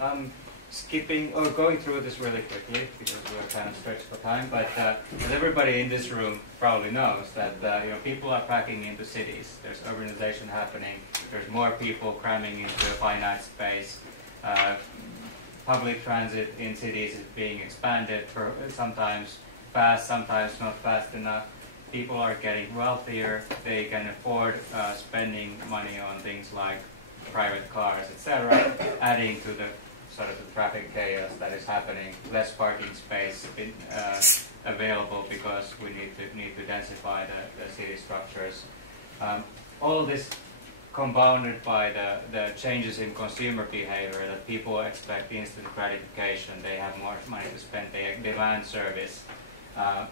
I'm skipping or going through this really quickly because we're kind of stretched for time. But as everybody in this room probably knows, that people are packing into cities. There's urbanization happening. There's more people cramming into a finite space. Public transit in cities is being expanded, for sometimes fast, sometimes not fast enough. People are getting wealthier. They can afford spending money on things like private cars, etc., adding to the sort of the traffic chaos that is happening. Less parking space available because we need to densify the city structures. All of this compounded by the changes in consumer behavior, that people expect instant gratification, they have more money to spend, they demand service,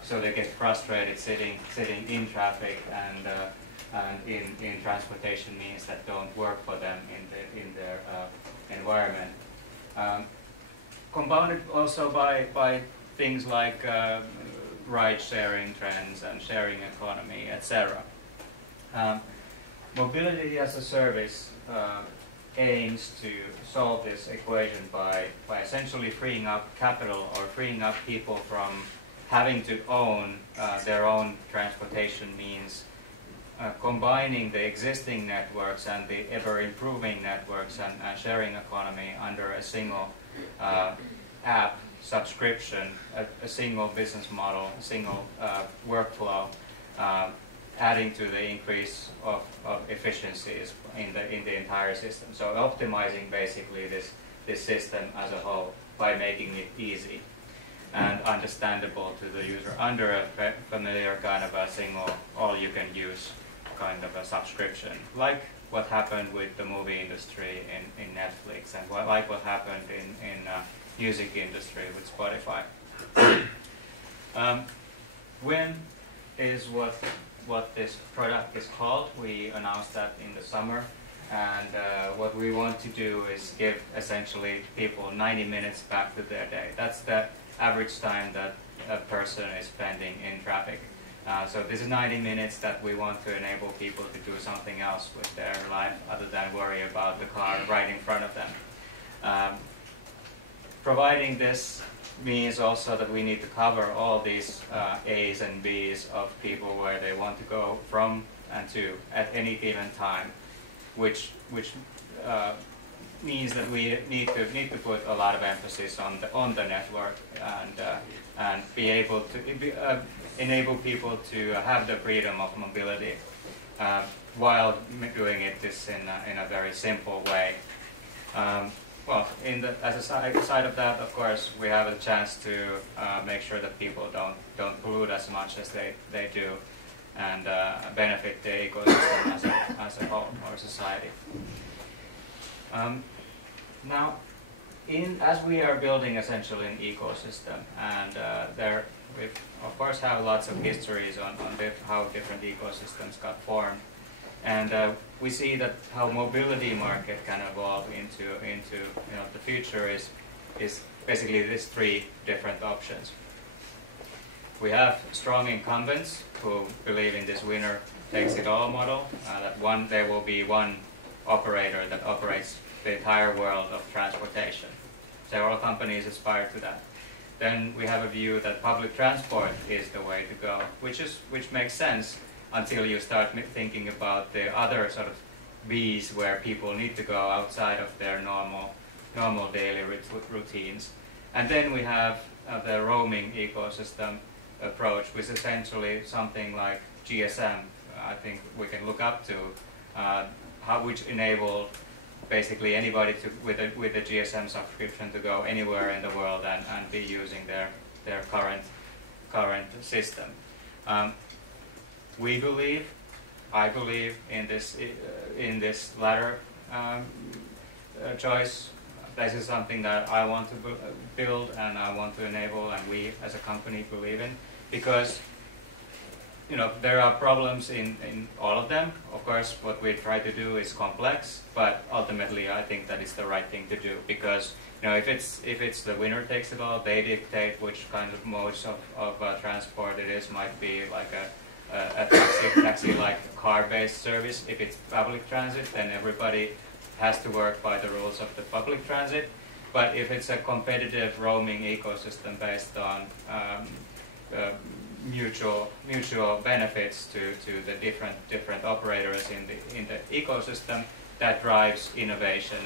so they get frustrated sitting in traffic and in transportation means that don't work for them in their environment. Compounded also by things like ride-sharing trends and sharing economy, etc. Mobility as a service aims to solve this equation by essentially freeing up capital or freeing up people from having to own their own transportation means, combining the existing networks and the ever-improving networks and sharing economy under a single app subscription, a single business model, a single workflow, adding to the increase of efficiencies in the entire system. So optimizing basically this system as a whole by making it easy and understandable to the user under a familiar kind of a single all-you-can-use kind of a subscription, like what happened with the movie industry in Netflix, and like what happened in music industry with Spotify. When is what this product is called? We announced that in the summer, and what we want to do is give essentially people 90 minutes back to their day. That's the average time that a person is spending in traffic. So this is 90 minutes that we want to enable people to do something else with their life other than worry about the car right in front of them. Providing this means also that we need to cover all these A's and B's of people where they want to go from and to at any given time, which means that we need to put a lot of emphasis on the network and be able to enable people to have the freedom of mobility while doing it in a very simple way. Well, as a side of that, of course, we have a chance to make sure that people don't pollute as much as they do, and benefit the ecosystem as a whole, or society. Now, as we are building essentially an ecosystem, and we of course have lots of histories on how different ecosystems got formed. And we see that how mobility market can evolve into the future is basically these three different options. We have strong incumbents who believe in this winner takes it all model, that there will be one operator that operates the entire world of transportation. Several companies aspire to that. Then we have a view that public transport is the way to go, which makes sense until you start thinking about the other sort of B's where people need to go outside of their normal daily routines. And then we have the roaming ecosystem approach, which is essentially something like GSM. I think we can look up to which enabled basically anybody with a GSM subscription to go anywhere in the world and be using their current system. I believe in this latter choice. This is something that I want to build and I want to enable, and we as a company believe in, because there are problems in all of them. Of course, what we try to do is complex, but ultimately I think that is the right thing to do, because if it's the winner takes it all, they dictate which kind of modes of transport it is. Might be like a taxi-like car-based service. If it's public transit, then everybody has to work by the rules of the public transit. But if it's a competitive roaming ecosystem based on mutual benefits to the different operators in the ecosystem, that drives innovation,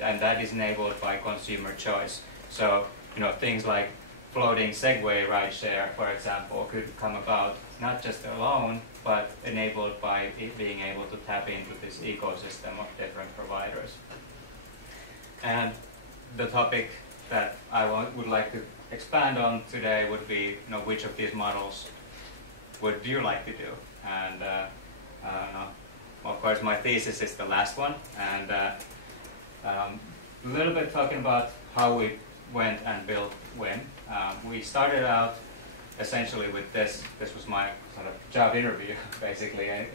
and that is enabled by consumer choice. So things like floating Segway rideshare, for example, could come about not just alone, but enabled by being able to tap into this ecosystem of different providers. And the topic that I would like to expand on today would be, which of these models would you like to do? And of course, my thesis is the last one, and a little bit talking about how we went and built WIM. We started out essentially with this. This was my sort of job interview, basically, and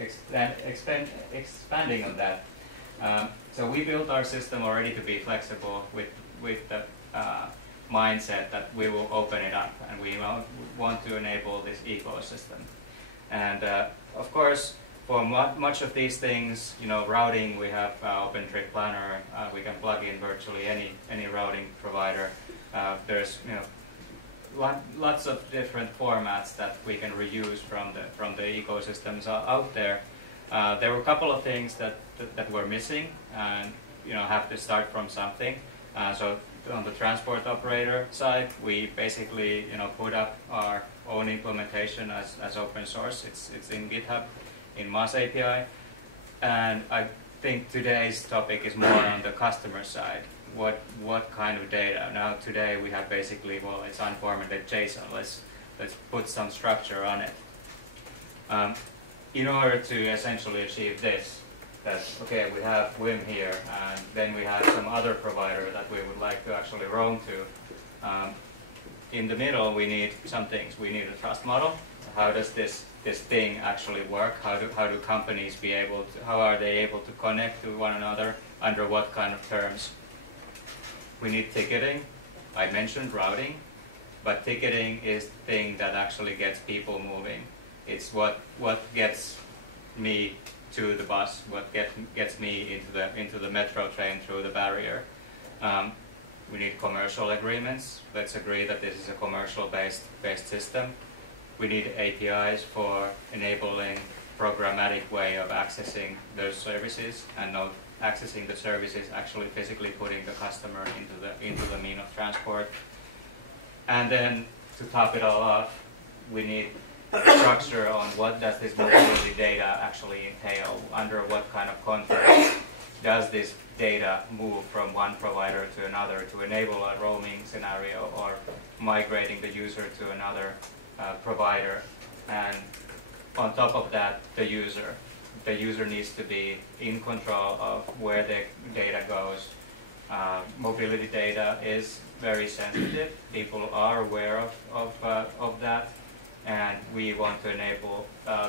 expanding on that. So we built our system already to be flexible with the mindset that we will open it up and we want to enable this ecosystem. And of course, for much of these things, routing, we have OpenTrip Planner. We can plug in virtually any routing provider. There's lots of different formats that we can reuse from the ecosystems out there. There were a couple of things that were missing, and have to start from something. So on the transport operator side, we basically put up our own implementation as open source. It's in GitHub, in Moss API, and I think today's topic is more on the customer side. What kind of data? Now today we have basically, well, it's unformatted JSON. Let's put some structure on it. In order to essentially achieve this, that okay, we have WIM here, and then we have some other provider that we would like to actually roam to. In the middle, we need some things. We need a trust model. How does this thing actually work? How do companies how are they able to connect to one another? Under what kind of terms? We need ticketing. I mentioned routing, but ticketing is the thing that actually gets people moving. It's what gets me to the bus, what gets me into the metro train through the barrier. We need commercial agreements. Let's agree that this is a commercial-based system. We need APIs for enabling programmatic way of accessing those services, and not accessing the services, actually physically putting the customer into the mean of transport. And then to top it all off, we need structure on what does this mobility data actually entail, under what kind of context does this data move from one provider to another to enable a roaming scenario or migrating the user to another provider. And on top of that, the user needs to be in control of where the data goes. Mobility data is very sensitive. People are aware of that, and we want to enable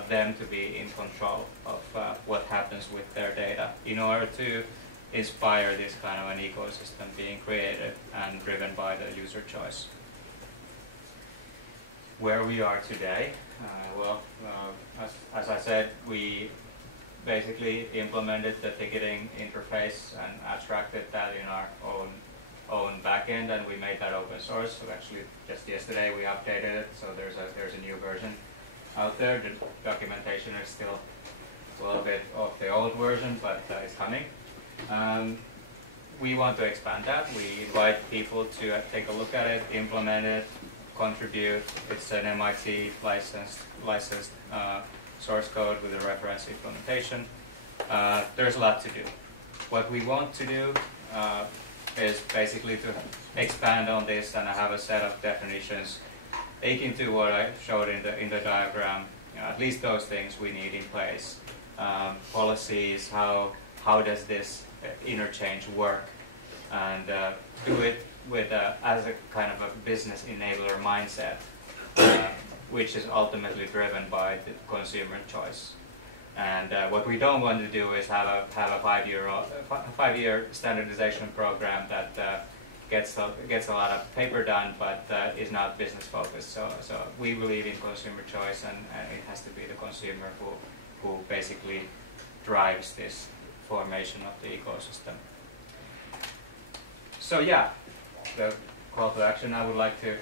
them to be in control of what happens with their data in order to inspire this kind of an ecosystem being created and driven by the user choice. Where we are today, as I said, we basically implemented the ticketing interface and abstracted that in our own backend, and we made that open source. So actually, just yesterday we updated it, so there's a new version out there. The documentation is still a little bit of the old version, but it's coming. We want to expand that. We invite people to take a look at it, implement it, contribute. It's an MIT licensed source code with a reference implementation. There's a lot to do. What we want to do is basically to expand on this, and I have a set of definitions akin to what I showed in the diagram. At least those things we need in place. Policies, how does this interchange work, and do it with as a kind of a business enabler mindset, which is ultimately driven by the consumer choice. And what we don't want to do is have a 5-year standardization program that gets a lot of paper done, but is not business focused. So we believe in consumer choice, and it has to be the consumer who basically drives this formation of the ecosystem. So yeah, the call to action I would like to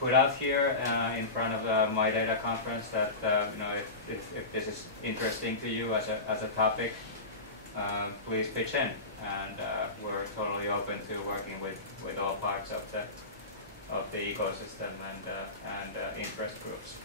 put out here in front of the MyData conference, that you know, if this is interesting to you as a topic, please pitch in, and we're totally open to working with all parts of the ecosystem and interest groups.